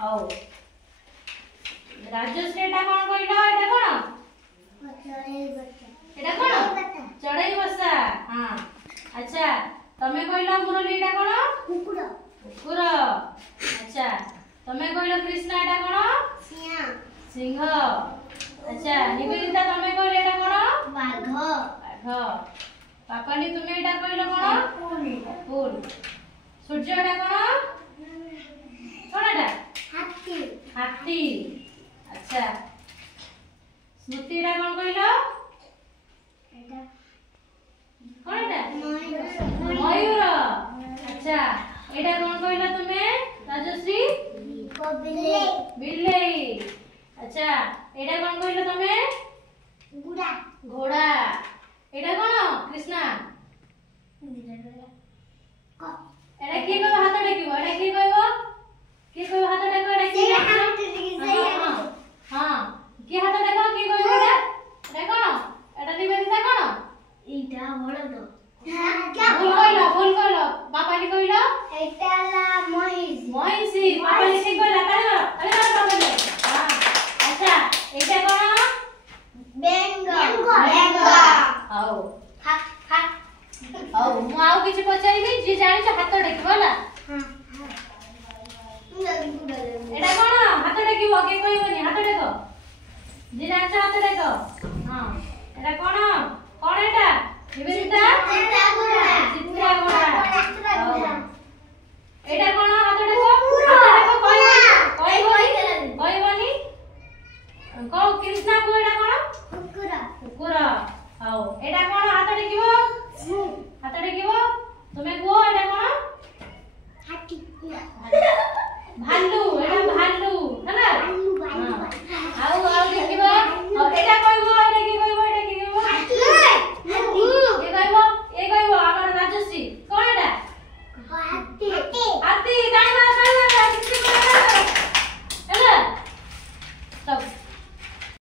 हौ राजश्री एटा कोन कहलो एटा कोन एटा कोन चढ़ई बसा हां अच्छा तमे कहलो मुरली एटा कोन कुकुर कुकुर अच्छा तमे कहलो कृष्णा एटा कोन सिंह सिंह अच्छा निवेदिता तमे कहलो एटा कोन बाघ बाघ पापाली तुमे एटा कहलो कोन फूल फूल सूर्य एटा कोन एटा हाथी हाथी अच्छा स्मृति एटा कोन कहलो एटा कोन एटा मयूर अच्छा एटा कोन कहलो तुमे राजश्री बिल्ली बिल्ली अच्छा एटा कोन कहलो तुमे घोड़ा घोड़ा एटा कोन कृष्णा एटा की कहबो हाथ टेकिबो एटा की कहबो हाथ टेको एटा की हां की हाथ टेको की कहबो एटा एटा कोन एटा निवेदिता कोन एटा बळद भूल कहलो पापाली कहलो एटा ला महिष महिषी पापाली ठीक कहला कहलो अरे पापाली हां अच्छा एटा कोन बेंग बेंग आओ हाथ हाथ आओ मु आउ किछि पचारिबी जे जानि छ हाथ टेकिबो होला हां एटा कोन हाथ टेकिबो के कहबोनी हाथ टेको जे जानि छ हाथ टेको हां एटा कोन एटा निवेदिता चित्रा घोड़ा एटा कोन